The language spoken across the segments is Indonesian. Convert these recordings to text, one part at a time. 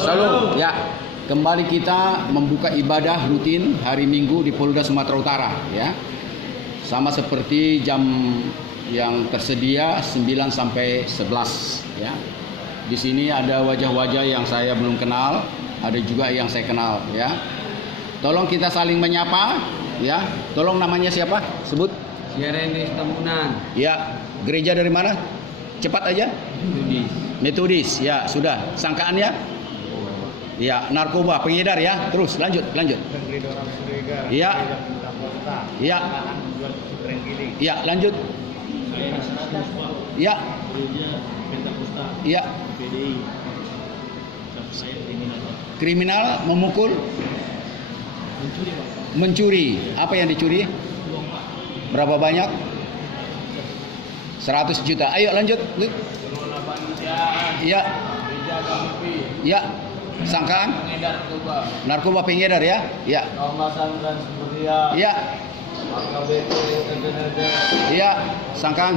Salam. Ya, kembali kita membuka ibadah rutin hari Minggu di Polda Sumatera Utara, ya. Sama seperti jam yang tersedia 9 sampai 11, ya. Di sini ada wajah-wajah yang saya belum kenal, ada juga yang saya kenal, ya. Tolong kita saling menyapa, ya. Tolong, namanya siapa? Sebut. Yerenis Tamunan. Ya, gereja dari mana? Cepat aja. Metodis, ya, sudah. Sangkaannya? Ya, narkoba, pengedar, ya. Terus lanjut. Ya. Ya. Ya, lanjut. Ya. Ya. Kriminal, memukul, mencuri. Apa yang dicuri? Berapa banyak? 100 juta. Ayo lanjut. Ya. Ya. Sangkaan? Narkoba, pengedar, ya. Ya. Ya. Ya. Sangkaan.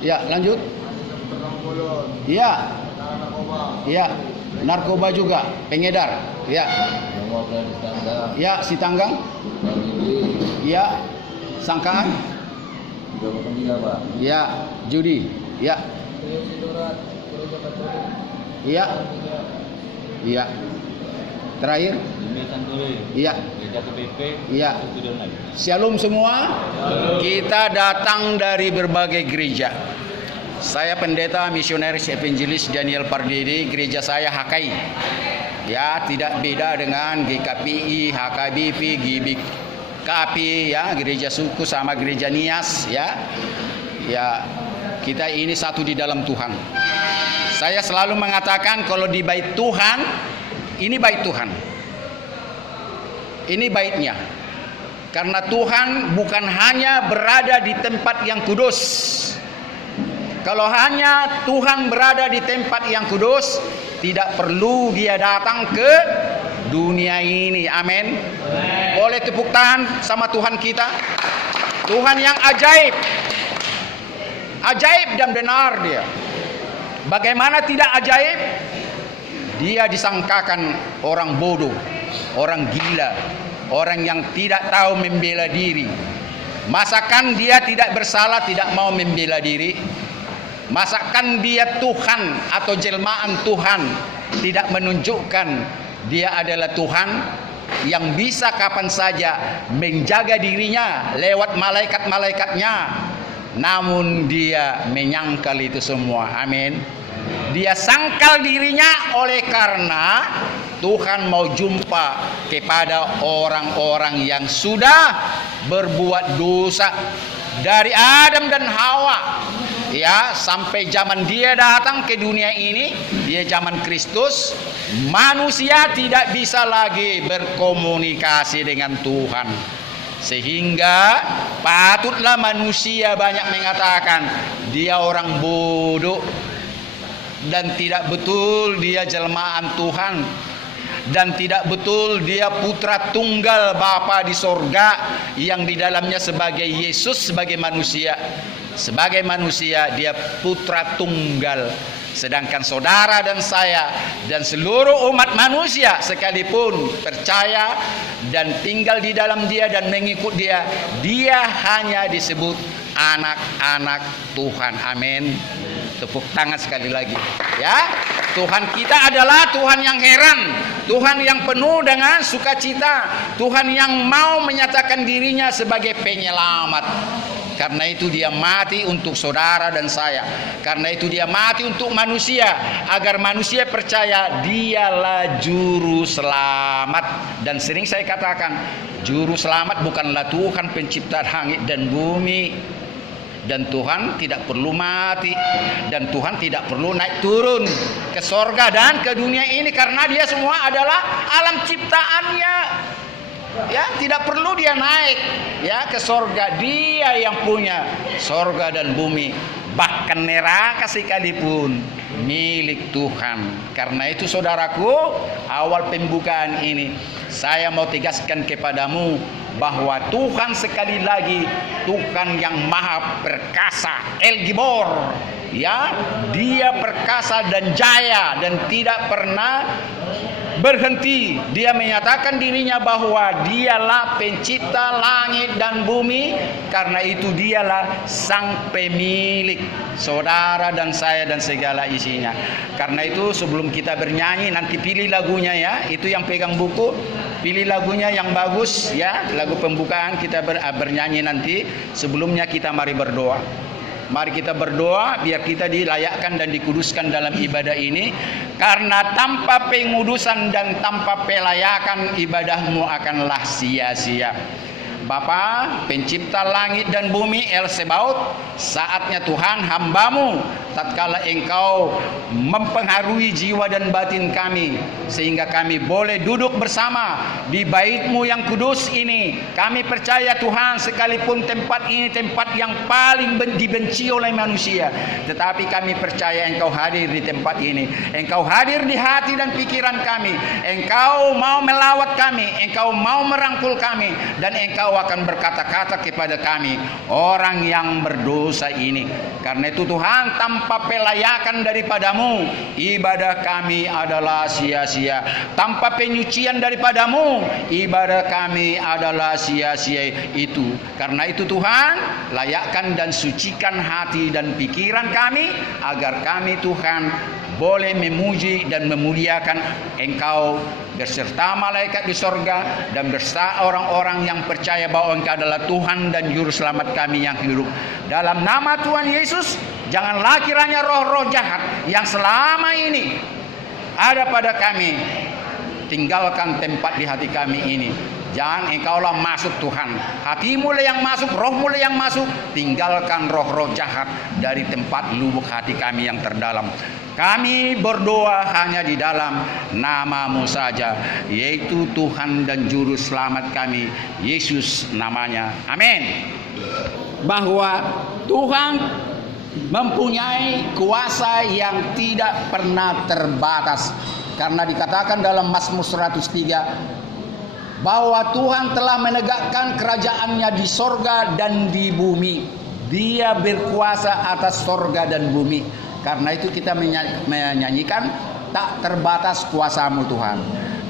Ya, lanjut. Ya. Ya. Narkoba juga, pengedar. Ya. Ya, si tanggang. Ya. Sangkaan. Ya, judi. Ya. Iya. Iya. Terakhir. Iya. Iya. Shalom semua. Kita datang dari berbagai gereja. Saya pendeta misionaris evangelis Daniel Pardede, gereja saya HKI. Ya, tidak beda dengan GKPI, HKBP, GBKP, ya, gereja suku sama gereja Nias, ya. Ya, kita ini satu di dalam Tuhan. Saya selalu mengatakan kalau di bait Tuhan, ini bait Tuhan. Ini baitnya. Karena Tuhan bukan hanya berada di tempat yang kudus. Kalau hanya Tuhan berada di tempat yang kudus, tidak perlu dia datang ke dunia ini. Amin. Boleh tepuk tangan sama Tuhan kita. Tuhan yang ajaib. Ajaib dan benar dia. Bagaimana tidak ajaib? Dia disangkakan orang bodoh, orang gila, orang yang tidak tahu membela diri. Masakan dia tidak bersalah, tidak mau membela diri? Masakan dia Tuhan atau jelmaan Tuhan, tidak menunjukkan dia adalah Tuhan yang bisa kapan saja menjaga dirinya lewat malaikat-malaikatnya? Namun dia menyangkal itu semua. Amin. Dia sangkal dirinya oleh karena Tuhan mau jumpa kepada orang-orang yang sudah berbuat dosa dari Adam dan Hawa, ya, sampai zaman dia datang ke dunia ini, dia zaman Kristus, manusia tidak bisa lagi berkomunikasi dengan Tuhan. Sehingga patutlah manusia banyak mengatakan dia orang bodoh dan tidak betul dia jelmaan Tuhan, dan tidak betul dia putra tunggal Bapa di sorga yang di dalamnya sebagai Yesus sebagai manusia. Sebagai manusia dia putra tunggal. Sedangkan saudara dan saya dan seluruh umat manusia sekalipun percaya dan tinggal di dalam dia dan mengikut dia, dia hanya disebut anak-anak Tuhan. Amin. Tepuk tangan sekali lagi, ya. Tuhan kita adalah Tuhan yang heran, Tuhan yang penuh dengan sukacita, Tuhan yang mau menyatakan dirinya sebagai penyelamat. Karena itu dia mati untuk saudara dan saya. Karena itu dia mati untuk manusia, agar manusia percaya dialah juru selamat. Dan sering saya katakan, juru selamat bukanlah Tuhan pencipta langit dan bumi. Dan Tuhan tidak perlu mati, dan Tuhan tidak perlu naik turun ke sorga dan ke dunia ini, karena dia semua adalah alam ciptaannya. Ya, tidak perlu dia naik ya ke sorga. Dia yang punya sorga dan bumi, bahkan neraka sekalipun milik Tuhan. Karena itu saudaraku, awal pembukaan ini saya mau tegaskan kepadamu bahwa Tuhan sekali lagi Tuhan yang maha perkasa, El Gibor, ya, dia perkasa dan jaya dan tidak pernah berhenti. Dia menyatakan dirinya bahwa dialah pencipta langit dan bumi. Karena itu dialah sang pemilik saudara dan saya dan segala isinya. Karena itu sebelum kita bernyanyi, nanti pilih lagunya ya. Itu yang pegang buku, pilih lagunya yang bagus ya. Lagu pembukaan kita bernyanyi nanti. Sebelumnya kita mari berdoa. Mari kita berdoa biar kita dilayakkan dan dikuduskan dalam ibadah ini. Karena tanpa pengudusan dan tanpa pelayakan, ibadahmu akanlah sia-sia. Bapa, pencipta langit dan bumi, El Sebaot, saatnya Tuhan hambamu, tatkala engkau mempengaruhi jiwa dan batin kami, sehingga kami boleh duduk bersama di bait-Mu yang kudus ini. Kami percaya Tuhan, sekalipun tempat ini tempat yang paling dibenci oleh manusia, tetapi kami percaya engkau hadir di tempat ini. Engkau hadir di hati dan pikiran kami. Engkau mau melawat kami, engkau mau merangkul kami, dan engkau akan berkata-kata kepada kami, orang yang berdosa ini. Karena itu Tuhan, tanpa pelayakan daripadamu, ibadah kami adalah sia-sia. Tanpa penyucian daripadamu, ibadah kami adalah sia-sia itu. Karena itu Tuhan, layakkan dan sucikan hati dan pikiran kami, agar kami Tuhan boleh memuji dan memuliakan Engkau beserta malaikat di sorga dan beserta orang-orang yang percaya bahwa Engkau adalah Tuhan dan Juru Selamat kami yang hidup. Dalam nama Tuhan Yesus, janganlah kiranya roh-roh jahat yang selama ini ada pada kami tinggalkan tempat di hati kami ini. Jangan engkaulah masuk Tuhan, hatimu lah yang masuk, rohmu lah yang masuk. Tinggalkan roh-roh jahat dari tempat lubuk hati kami yang terdalam. Kami berdoa hanya di dalam nama-Mu saja, yaitu Tuhan dan Juru Selamat kami, Yesus namanya. Amin. Bahwa Tuhan mempunyai kuasa yang tidak pernah terbatas. Karena dikatakan dalam Mazmur 103 bahwa Tuhan telah menegakkan kerajaannya di sorga dan di bumi. Dia berkuasa atas sorga dan bumi. Karena itu kita menyanyikan, tak terbatas kuasa-Mu Tuhan.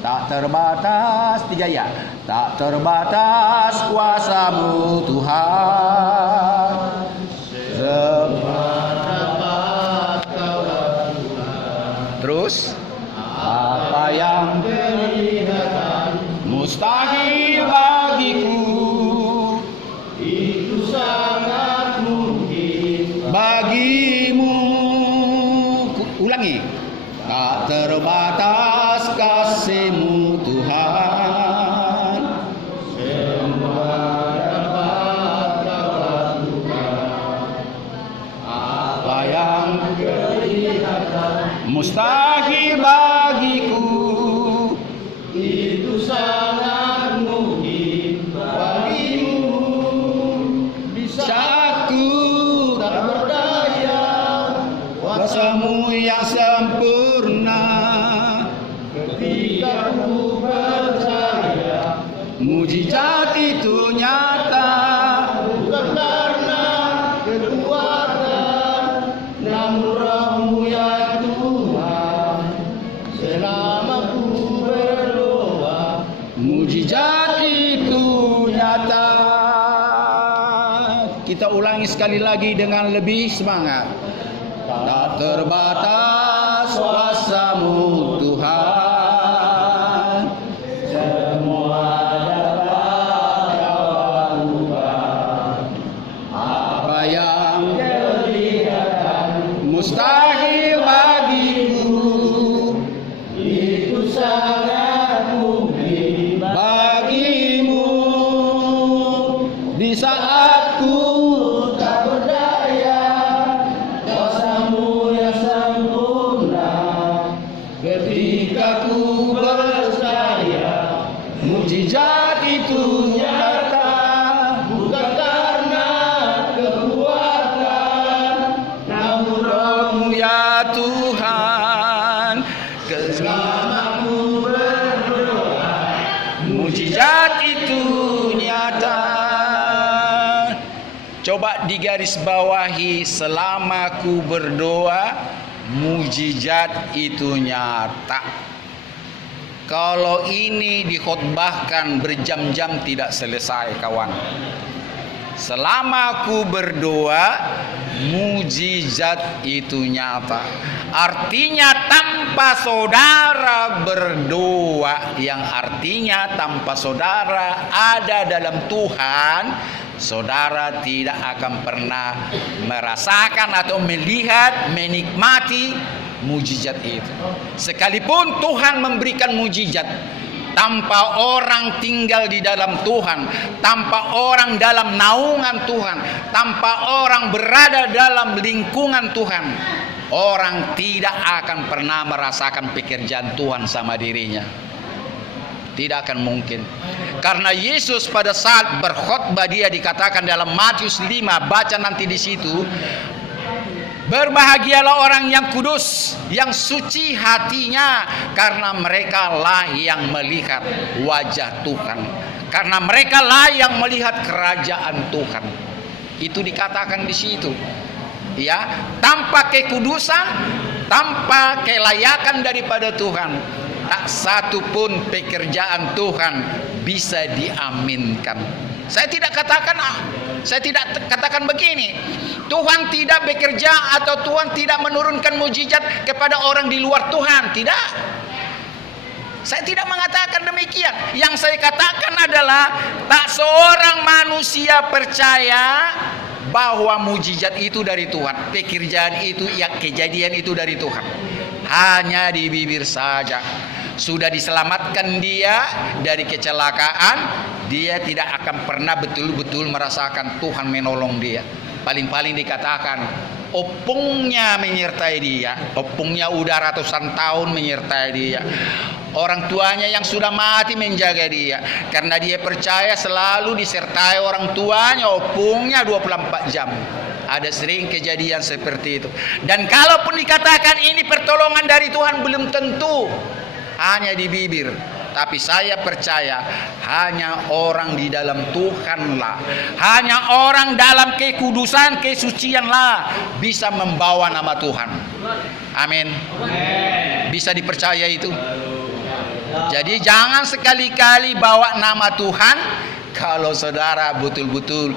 Tak terbatas, 3 ya. Tak terbatas kuasa-Mu Tuhan. Terus apa yang mustahil bagiku, itu sangat mungkin bagimu. Ulangi. Tak terbatas kasih-Mu Tuhan. Semua dapat Kau lakukan. Apa yang kelihatan mustahil bagiku, itu sangat mungkin bagimu. Bisa aku tak berdaya, kuasa-Mu yang sempurna. Ketika ku percaya, mujizat itu nyata. Bukan karena kekuatan, namun Roh-Mu ya Tuhan. Selama ku berdoa, mujizat itu nyata. Kita ulangi sekali lagi dengan lebih semangat. Tak terbatas kuasa-Mu Tuhan. Semua dapat Kau lakukan. Apa yang kelihatan mustahil bagiku, itu sangat mungkin bagimu. Di saat ku tak berdaya, kuasa-Mu yang sempurna. Ketika ku percaya, mujizat itu nyata. Bukan karena kekuatan, namun Roh-Mu ya Tuhan. Selama ku berdoa, mujizat itu nyata. Coba dapat digarisbawahi selama ku berdoa, mujizat itu nyata. Kalau ini dikhotbahkan berjam-jam tidak selesai, kawan. Selama ku berdoa, mujizat itu nyata. Artinya tanpa saudara berdoa, yang artinya tanpa saudara ada dalam Tuhan, saudara tidak akan pernah merasakan atau melihat, menikmati mujizat itu. Sekalipun Tuhan memberikan mujizat, tanpa orang tinggal di dalam Tuhan, tanpa orang dalam naungan Tuhan, tanpa orang berada dalam lingkungan Tuhan, orang tidak akan pernah merasakan pekerjaan Tuhan sama dirinya. Tidak akan mungkin. Karena Yesus pada saat berkhotbah, dia dikatakan dalam Matius 5, baca nanti di situ, berbahagialah orang yang kudus, yang suci hatinya, karena mereka lah yang melihat wajah Tuhan, karena mereka lah yang melihat kerajaan Tuhan. Itu dikatakan di situ. Ya, tanpa kekudusan, tanpa kelayakan daripada Tuhan, tak satu pun pekerjaan Tuhan bisa diaminkan. Saya tidak katakan begini, Tuhan tidak bekerja atau Tuhan tidak menurunkan mujizat kepada orang di luar Tuhan. Tidak. Saya tidak mengatakan demikian. Yang saya katakan adalah tak seorang manusia percaya bahwa mujizat itu dari Tuhan, pekerjaan itu, ya, kejadian itu dari Tuhan. Hanya di bibir saja. Sudah diselamatkan dia dari kecelakaan, dia tidak akan pernah betul-betul merasakan Tuhan menolong dia. Paling-paling dikatakan opungnya menyertai dia, opungnya udah ratusan tahun menyertai dia. Orang tuanya yang sudah mati menjaga dia, karena dia percaya selalu disertai orang tuanya, opungnya 24 jam. Ada sering kejadian seperti itu. Dan kalaupun dikatakan ini pertolongan dari Tuhan, belum tentu hanya di bibir. Tapi saya percaya hanya orang di dalam Tuhanlah, hanya orang dalam kekudusan, kesucianlah bisa membawa nama Tuhan. Amin. Bisa dipercaya itu. Jadi jangan sekali-kali bawa nama Tuhan kalau saudara betul-betul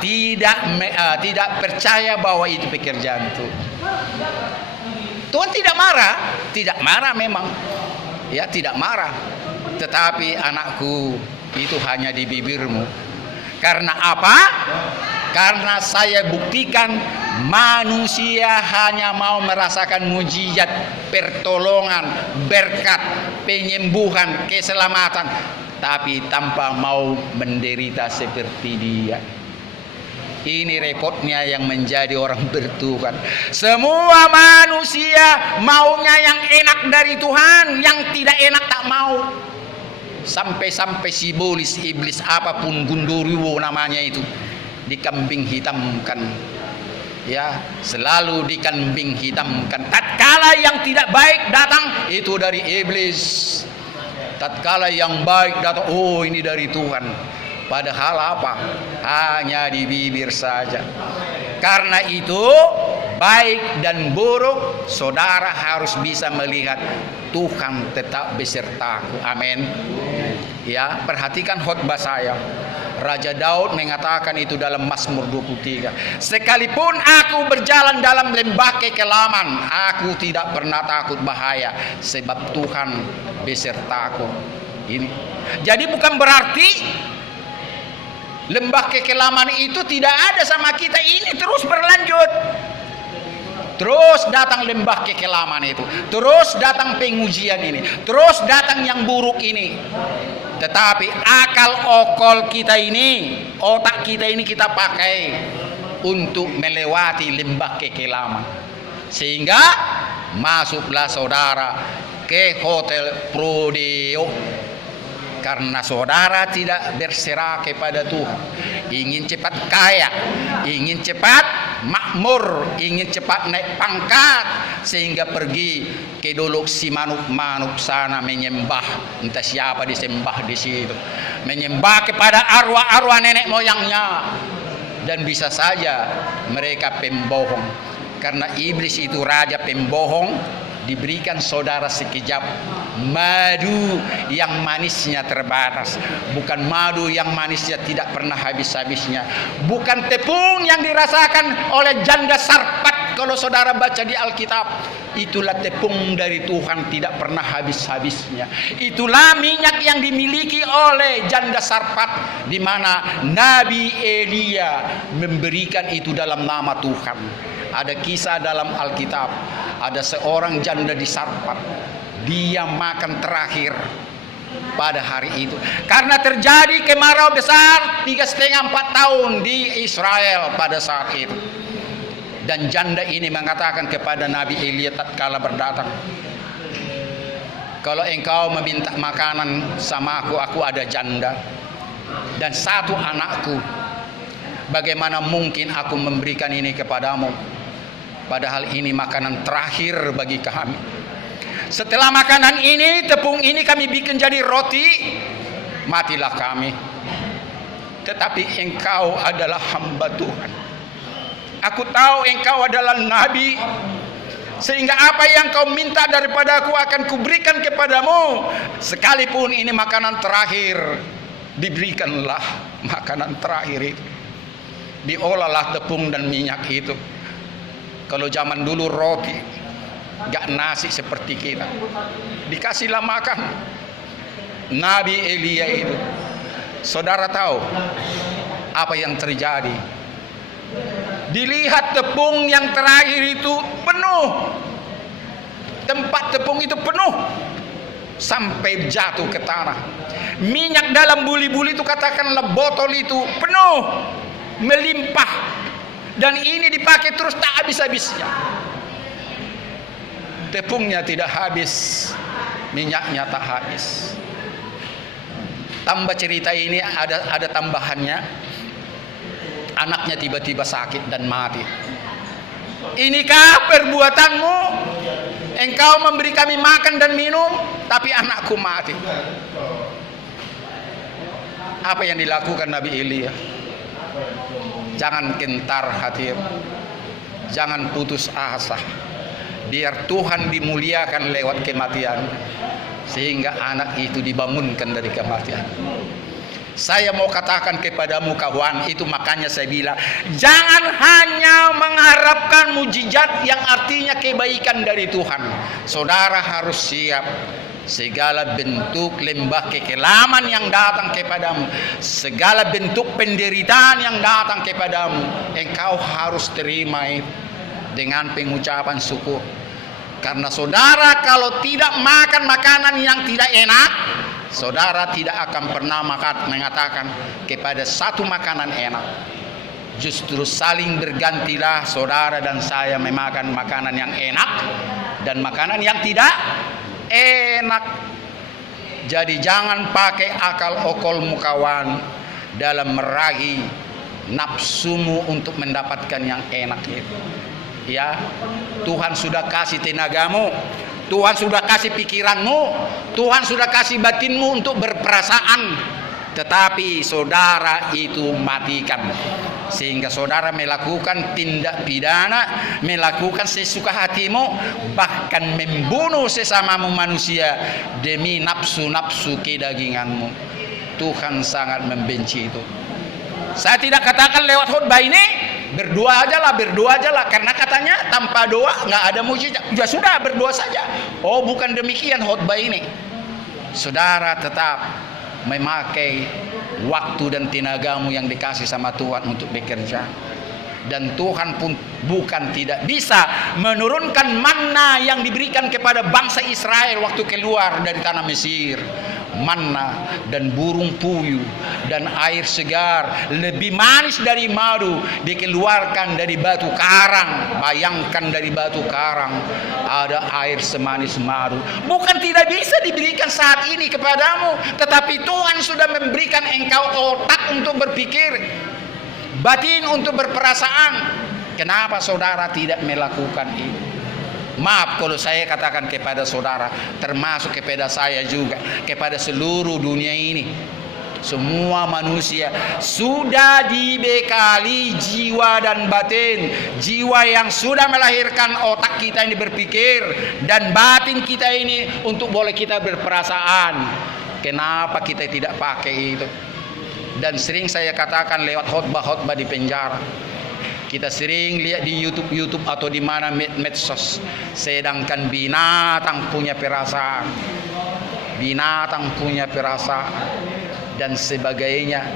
tidak percaya bahwa itu pekerjaan Tuhan. Tuhan tidak marah memang. Ya, tidak marah. Tetapi anakku, itu hanya di bibirmu. Karena apa? Karena saya buktikan manusia hanya mau merasakan mujizat, pertolongan, berkat, penyembuhan, keselamatan, tapi tanpa mau menderita seperti dia. Ini repotnya yang menjadi orang bertuhan. Semua manusia maunya yang enak dari Tuhan, yang tidak enak tak mau. Sampai-sampai sibolis iblis apapun, Gundurwo namanya itu, dikambing hitamkan. Ya, selalu dikambing hitamkan. Tatkala yang tidak baik datang, itu dari iblis. Tatkala yang baik datang, oh ini dari Tuhan. Padahal apa? Hanya di bibir saja. Karena itu, baik dan buruk, saudara harus bisa melihat Tuhan tetap besertaku. Amin. Ya, perhatikan khotbah saya. Raja Daud mengatakan itu dalam Mazmur 23. Sekalipun aku berjalan dalam lembah kekelaman, aku tidak pernah takut bahaya, sebab Tuhan besertaku. Ini. Jadi bukan berarti lembah kekelaman itu tidak ada sama kita. Ini terus berlanjut. Terus datang lembah kekelaman itu, terus datang pengujian ini, terus datang yang buruk ini. Tetapi akal okol kita ini, otak kita ini kita pakai untuk melewati lembah kekelaman. Sehingga masuklah saudara ke hotel Prodeo. Karena saudara tidak berserah kepada Tuhan, ingin cepat kaya, ingin cepat makmur, ingin cepat naik pangkat, sehingga pergi ke dolok si manuk-manuk sana menyembah, entah siapa disembah di situ, menyembah kepada arwah-arwah nenek moyangnya. Dan bisa saja mereka pembohong. Karena iblis itu raja pembohong. Diberikan saudara sekejap madu yang manisnya terbatas, bukan madu yang manisnya tidak pernah habis-habisnya, bukan tepung yang dirasakan oleh janda Sarpat. Kalau saudara baca di Alkitab, itulah tepung dari Tuhan, tidak pernah habis-habisnya. Itulah minyak yang dimiliki oleh janda Sarpat, di mana Nabi Elia memberikan itu dalam nama Tuhan. Ada kisah dalam Alkitab, ada seorang janda di Sarpat, dia makan terakhir pada hari itu karena terjadi kemarau besar 3,5-4 tahun di Israel pada saat itu. Dan janda ini mengatakan kepada Nabi Elia tatkala berdatang, kalau engkau meminta makanan sama aku ada janda dan 1 anakku, bagaimana mungkin aku memberikan ini kepadamu? Padahal ini makanan terakhir bagi kami. Setelah makanan ini, tepung ini kami bikin jadi roti, matilah kami. Tetapi engkau adalah hamba Tuhan. Aku tahu engkau adalah nabi, sehingga apa yang kau minta daripada aku akan kuberikan kepadamu. Sekalipun ini makanan terakhir, diberikanlah makanan terakhir itu. Diolahlah tepung dan minyak itu. Kalau zaman dulu roti, gak nasi seperti kita, dikasihlah makan. Nabi Elia itu, saudara tahu apa yang terjadi? Dilihat tepung yang terakhir itu penuh, tempat tepung itu penuh sampai jatuh ke tanah. Minyak dalam buli-buli itu, katakanlah botol itu penuh, melimpah. Dan ini dipakai terus tak habis-habisnya. Tepungnya tidak habis, minyaknya tak habis. Tambah cerita ini ada tambahannya. Anaknya tiba-tiba sakit dan mati. Inikah perbuatanmu? Engkau memberi kami makan dan minum, tapi anakku mati. Apa yang dilakukan Nabi Elia? Jangan gentar hati, jangan putus asa. Biar Tuhan dimuliakan lewat kematian, sehingga anak itu dibangunkan dari kematian. Saya mau katakan kepadamu kawan, itu makanya saya bilang, jangan hanya mengharapkan mujizat yang artinya kebaikan dari Tuhan. Saudara harus siap segala bentuk lembah kekelaman yang datang kepadamu, segala bentuk penderitaan yang datang kepadamu, engkau harus terima itu dengan pengucapan syukur. Karena saudara kalau tidak makan makanan yang tidak enak, saudara tidak akan pernah mengatakan kepada satu makanan enak. Justru saling bergantilah saudara dan saya memakan makanan yang enak dan makanan yang tidak enak. Jadi jangan pakai akal okolmu kawan dalam meraih nafsumu untuk mendapatkan yang enak itu. Ya, Tuhan sudah kasih tenagamu, Tuhan sudah kasih pikiranmu, Tuhan sudah kasih batinmu untuk berperasaan. Tetapi saudara itu matikan, sehingga saudara melakukan tindak pidana, melakukan sesuka hatimu, bahkan membunuh sesamamu manusia demi nafsu-nafsu kedaginganmu. Tuhan sangat membenci itu. Saya tidak katakan lewat khotbah ini berdoa aja lah, karena katanya tanpa doa nggak ada mujizat. Ya sudah, berdoa saja. Oh, bukan demikian khotbah ini. Saudara tetap memakai waktu dan tenagamu yang dikasih sama Tuhan untuk bekerja. Dan Tuhan pun bukan tidak bisa menurunkan manna yang diberikan kepada bangsa Israel waktu keluar dari tanah Mesir. Manna dan burung puyuh dan air segar lebih manis dari madu dikeluarkan dari batu karang. Bayangkan, dari batu karang ada air semanis madu. Bukan tidak bisa diberikan saat ini kepadamu, tetapi Tuhan sudah memberikan engkau otak untuk berpikir, batin untuk berperasaan. Kenapa saudara tidak melakukan itu? Maaf kalau saya katakan kepada saudara, termasuk kepada saya juga, kepada seluruh dunia ini. Semua manusia sudah dibekali jiwa dan batin. Jiwa yang sudah melahirkan otak kita ini berpikir, dan batin kita ini untuk boleh kita berperasaan. Kenapa kita tidak pakai itu? Dan sering saya katakan lewat khotbah-khotbah di penjara, kita sering lihat di YouTube atau di mana medsos, sedangkan binatang punya perasaan, binatang punya perasaan dan sebagainya,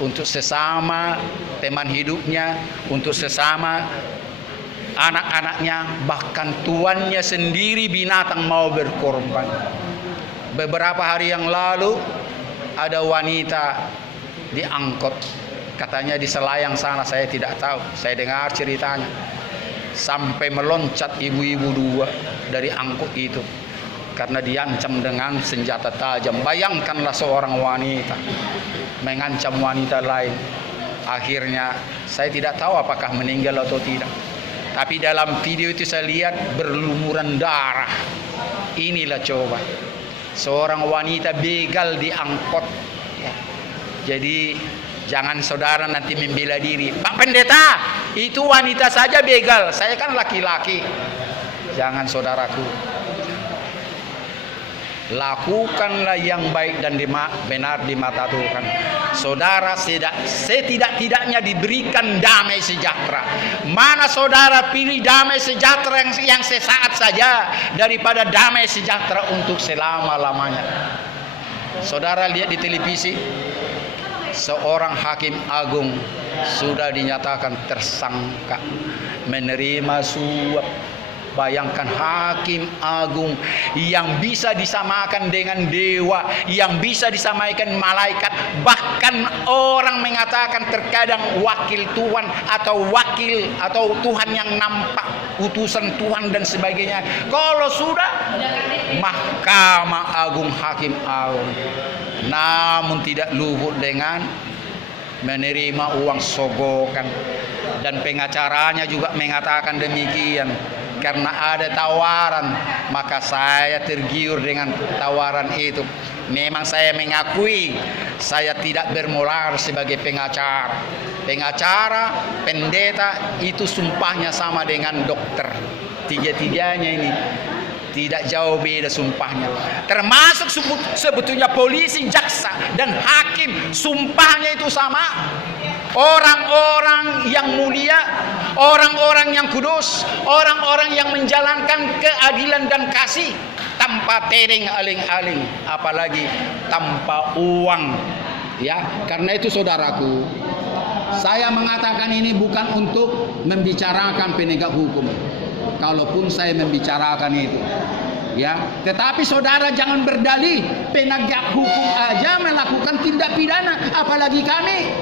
untuk sesama teman hidupnya, untuk sesama anak-anaknya, bahkan tuannya sendiri binatang mau berkorban. Beberapa hari yang lalu ada wanita diangkut, katanya di Selayang sana, saya tidak tahu, saya dengar ceritanya, sampai meloncat ibu-ibu 2 dari angkut itu karena diancam dengan senjata tajam. Bayangkanlah seorang wanita mengancam wanita lain. Akhirnya saya tidak tahu apakah meninggal atau tidak, tapi dalam video itu saya lihat berlumuran darah. Inilah coba seorang wanita begal diangkut ya. Jadi jangan saudara nanti membela diri, Pak Pendeta itu wanita saja begal, saya kan laki-laki. Jangan saudaraku, lakukanlah yang baik dan benar di mata Tuhan. Saudara setidak-tidaknya diberikan damai sejahtera. Mana saudara pilih damai sejahtera yang sesaat saja daripada damai sejahtera untuk selama-lamanya. Saudara lihat di televisi, seorang hakim agung sudah dinyatakan tersangka menerima suap. Bayangkan hakim agung yang bisa disamakan dengan dewa, yang bisa disamakan malaikat, bahkan orang mengatakan terkadang wakil Tuhan atau wakil atau Tuhan yang nampak, utusan Tuhan dan sebagainya. Kalau sudah Mahkamah Agung, hakim agung, namun tidak luput dengan menerima uang sogokan, dan pengacaranya juga mengatakan demikian. Karena ada tawaran, maka saya tergiur dengan tawaran itu. Memang saya mengakui saya tidak bermoral sebagai pengacara. Pengacara, pendeta itu sumpahnya sama dengan dokter. Tiga-tiganya ini tidak jauh beda sumpahnya. Termasuk sebetulnya polisi, jaksa, dan hakim, sumpahnya itu sama. Orang-orang yang mulia, orang-orang yang kudus, orang-orang yang menjalankan keadilan dan kasih tanpa tereng aling-aling, apalagi tanpa uang. Ya, karena itu saudaraku, saya mengatakan ini bukan untuk membicarakan penegak hukum. Kalaupun saya membicarakan itu, ya, tetapi saudara jangan berdalih penegak hukum aja melakukan tindak pidana, apalagi kami.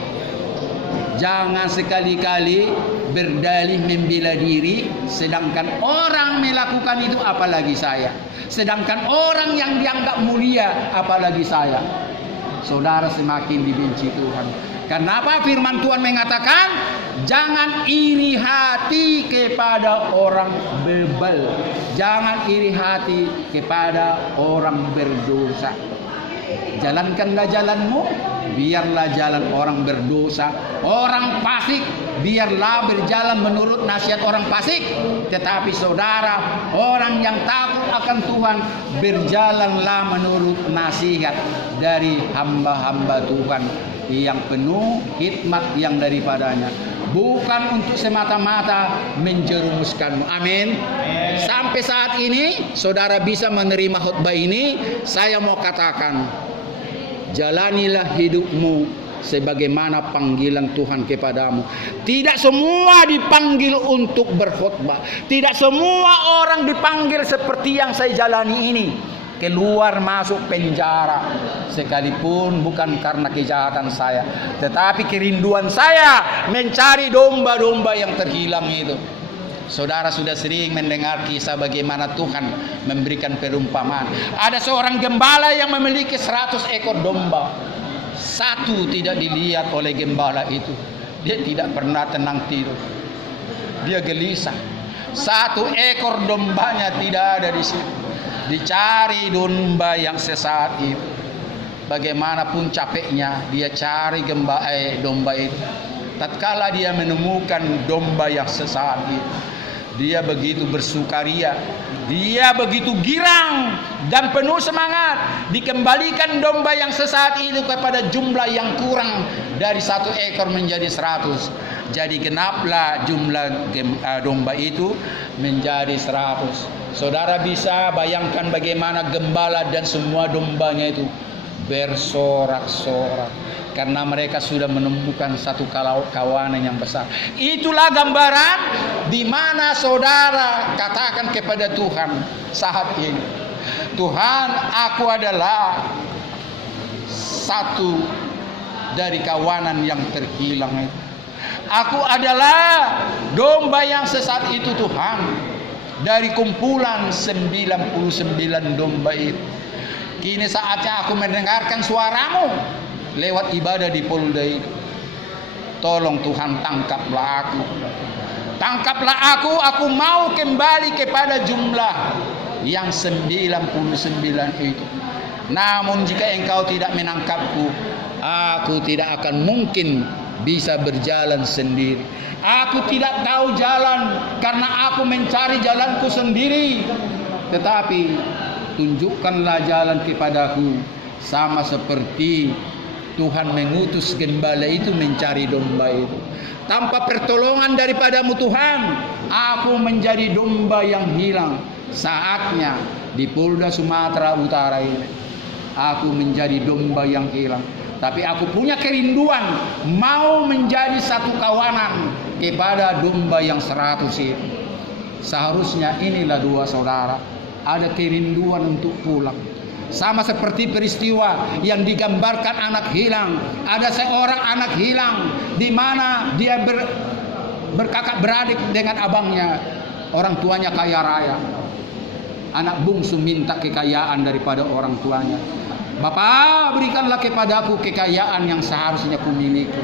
Jangan sekali-kali berdalih membela diri, sedangkan orang melakukan itu, apalagi saya. Sedangkan orang yang dianggap mulia, apalagi saya. Saudara semakin dibenci Tuhan. Kenapa firman Tuhan mengatakan jangan iri hati kepada orang bebal, jangan iri hati kepada orang berdosa. Jalankanlah jalanmu, biarlah jalan orang berdosa. Orang fasik biarlah berjalan menurut nasihat orang fasik. Tetapi saudara, orang yang takut akan Tuhan, berjalanlah menurut nasihat dari hamba-hamba Tuhan yang penuh hikmat yang daripadanya, bukan untuk semata-mata menjerumuskanmu. Amin. Sampai saat ini saudara bisa menerima khotbah ini, saya mau katakan, jalanilah hidupmu sebagaimana panggilan Tuhan kepadamu. Tidak semua dipanggil untuk berkhotbah, tidak semua orang dipanggil seperti yang saya jalani ini, keluar masuk penjara, sekalipun bukan karena kejahatan saya, tetapi kerinduan saya mencari domba-domba yang terhilang itu. Saudara sudah sering mendengar kisah bagaimana Tuhan memberikan perumpamaan. Ada seorang gembala yang memiliki 100 ekor domba. Satu tidak dilihat oleh gembala itu. Dia tidak pernah tenang tidur. Dia gelisah. 1 ekor dombanya tidak ada di situ. Dicari domba yang sesaat itu. bagaimanapun capeknya dia cari domba itu. Tatkala dia menemukan domba yang sesat itu, dia begitu bersukaria, dia begitu girang dan penuh semangat. Dikembalikan domba yang sesat itu kepada jumlah yang kurang dari 1 ekor menjadi 100. Jadi genaplah jumlah domba itu menjadi 100. Saudara bisa bayangkan bagaimana gembala dan semua dombanya itu bersorak-sorak karena mereka sudah menemukan satu kawanan yang besar. Itulah gambaran di mana saudara katakan kepada Tuhan saat ini, Tuhan, aku adalah satu dari kawanan yang terhilang itu. Aku adalah domba yang sesat itu Tuhan, dari kumpulan 99 domba itu. Kini saatnya aku mendengarkan suaramu lewat ibadah di polda itu. Tolong Tuhan, tangkaplah aku. Tangkaplah aku mau kembali kepada jumlah yang 99 itu. Namun jika engkau tidak menangkapku, aku tidak akan mungkin bisa berjalan sendiri. Aku tidak tahu jalan karena aku mencari jalanku sendiri. Tetapi tunjukkanlah jalan kepadaku, sama seperti Tuhan mengutus gembala itu mencari domba itu. Tanpa pertolongan daripadamu Tuhan, aku menjadi domba yang hilang. Saatnya di Polda Sumatera Utara ini, aku menjadi domba yang hilang. Tapi aku punya kerinduan mau menjadi satu kawanan kepada domba yang 100 itu. Seharusnya inilah dua saudara ada kerinduan untuk pulang. Sama seperti peristiwa yang digambarkan anak hilang. Ada seorang anak hilang di mana dia berkakak beradik dengan abangnya. Orang tuanya kaya raya. Anak bungsu minta kekayaan daripada orang tuanya. Bapak, berikanlah kepadaku kekayaan yang seharusnya kumiliki.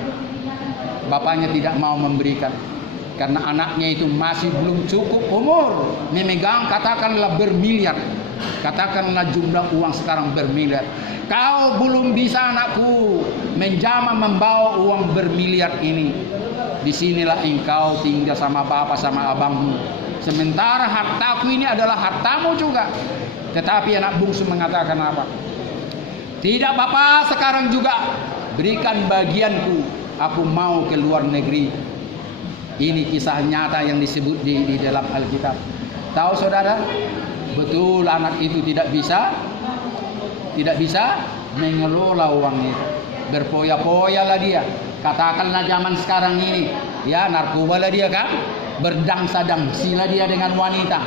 Bapaknya tidak mau memberikan karena anaknya itu masih belum cukup umur memegang katakanlah bermiliar. Katakanlah jumlah uang sekarang bermiliar. Kau belum bisa anakku menjamah membawa uang bermiliar ini. Disinilah engkau tinggal sama bapak sama abangmu. Sementara hartaku ini adalah hartamu juga. Tetapi anak bungsu mengatakan apa? Tidak bapak, sekarang juga berikan bagianku. Aku mau ke luar negeri. Ini kisah nyata yang disebut di dalam Alkitab. Tahu saudara? Betul anak itu tidak bisa mengelola uang itu. Berpoya-poyalah dia. Katakanlah zaman sekarang ini, ya narkoba lah dia kan, berdangsa-dangsilah dia dengan wanita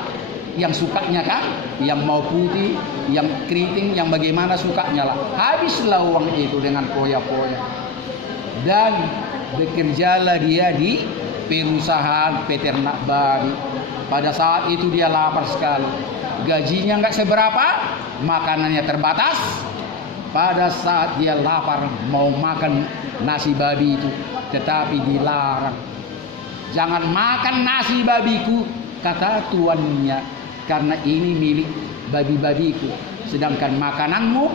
yang sukanya kan, yang mau putih, yang keriting, yang bagaimana sukanya lah. Habislah uang itu dengan poya-poya. Dan bekerjalah dia di perusahaan peternak babi. Pada saat itu dia lapar sekali. Gajinya nggak seberapa, makanannya terbatas. Pada saat dia lapar mau makan nasi babi itu, tetapi dilarang. Jangan makan nasi babiku, kata tuannya, karena ini milik babi-babiku. Sedangkan makananmu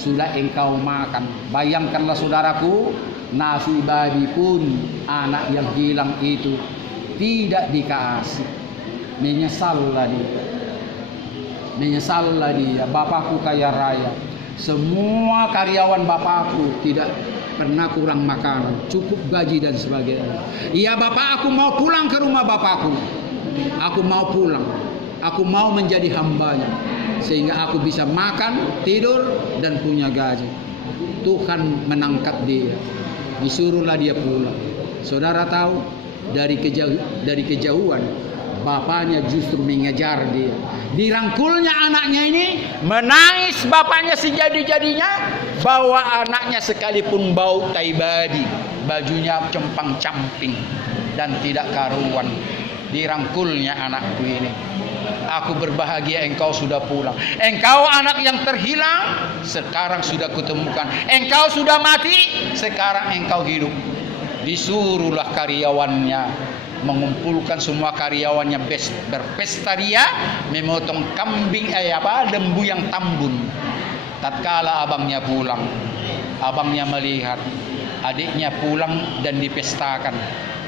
sudah engkau makan. Bayangkanlah saudaraku, nasi babi pun anak yang hilang itu tidak dikasih. Menyesallah dia. Bapakku kaya raya. Semua karyawan bapakku tidak pernah kurang makanan, cukup gaji dan sebagainya. Ya bapak, aku mau pulang ke rumah bapakku. Aku mau pulang. Aku mau menjadi hambanya, sehingga aku bisa makan, tidur, dan punya gaji. Tuhan menangkap dia. Disuruhlah dia pulang. Saudara tahu, dari kejauhan bapaknya justru mengejar dia. Dirangkulnya anaknya ini, menangis bapaknya sejadi-jadinya, bawa anaknya sekalipun bau tai babi, bajunya cempang-camping dan tidak karuan. Dirangkulnya anakku ini. Aku berbahagia engkau sudah pulang. Engkau anak yang terhilang, sekarang sudah kutemukan. Engkau sudah mati, sekarang engkau hidup. Disuruhlah karyawannya mengumpulkan semua karyawannya berpesta ria, memotong kambing lembu yang tambun. Tatkala abangnya pulang, abangnya melihat adiknya pulang dan dipestakan,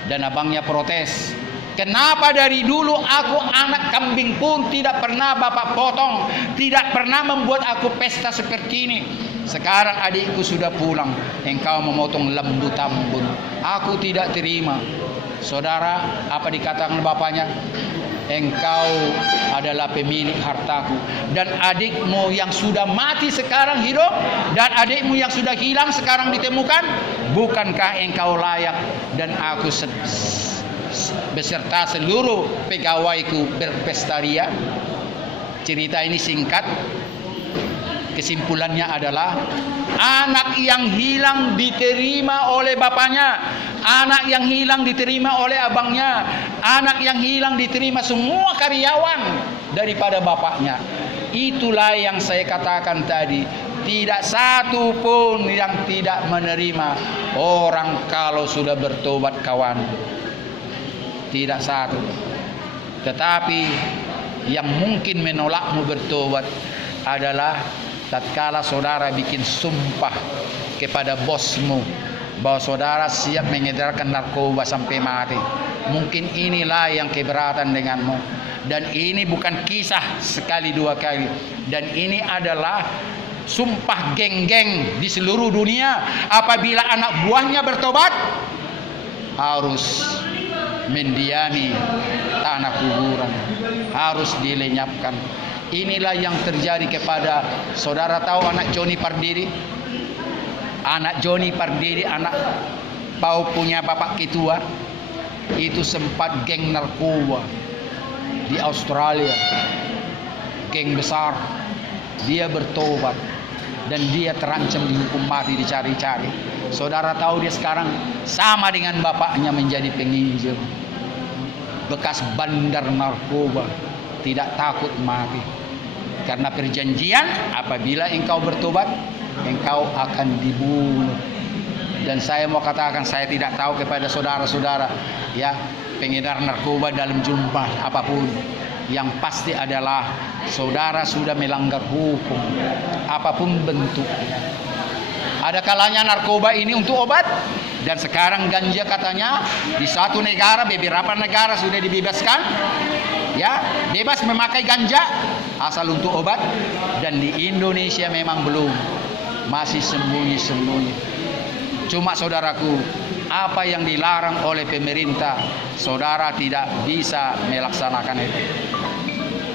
dan abangnya protes. Kenapa dari dulu aku anak kambing pun tidak pernah bapak potong, tidak pernah membuat aku pesta seperti ini. Sekarang adikku sudah pulang, engkau memotong lembu tambun. Aku tidak terima. Saudara, apa dikatakan bapaknya? Engkau adalah pemilik hartaku, dan adikmu yang sudah mati sekarang hidup, dan adikmu yang sudah hilang sekarang ditemukan. Bukankah engkau layak dan aku beserta seluruh pegawaiku berpesta ria? Cerita ini singkat. Kesimpulannya adalah anak yang hilang diterima oleh bapaknya, anak yang hilang diterima oleh abangnya, anak yang hilang diterima semua karyawan daripada bapaknya. Itulah yang saya katakan tadi, tidak satu pun yang tidak menerima orang kalau sudah bertobat, kawan. Tidak satu. Tetapi yang mungkin menolakmu bertobat adalah tatkala saudara bikin sumpah kepada bosmu bahwa saudara siap mengedarkan narkoba sampai mati. Mungkin inilah yang keberatan denganmu. Dan ini bukan kisah sekali dua kali. Dan ini adalah sumpah geng-geng di seluruh dunia. Apabila anak buahnya bertobat, harus mendiami tanah kuburan, harus dilenyapkan. Inilah yang terjadi kepada saudara. Tahu anak Johnny Pardede? Anak Johnny Pardede, anak punya bapak ketua, itu sempat geng narkoba di Australia, geng besar. Dia bertobat dan dia terancam dihukum mati, dicari-cari. Saudara tahu dia sekarang sama dengan bapaknya menjadi penginjil, bekas bandar narkoba, tidak takut mati. Karena perjanjian, apabila engkau bertobat, engkau akan dibunuh. Dan saya mau katakan, saya tidak tahu kepada saudara-saudara ya, pengedar narkoba dalam jumlah apapun, yang pasti adalah saudara sudah melanggar hukum apapun bentuknya. Ada kalanya narkoba ini untuk obat, dan sekarang ganja katanya di satu negara, beberapa negara sudah dibebaskan, ya, bebas memakai ganja asal untuk obat. Dan di Indonesia memang belum, masih sembunyi-sembunyi. Cuma saudaraku, apa yang dilarang oleh pemerintah, saudara tidak bisa melaksanakan itu.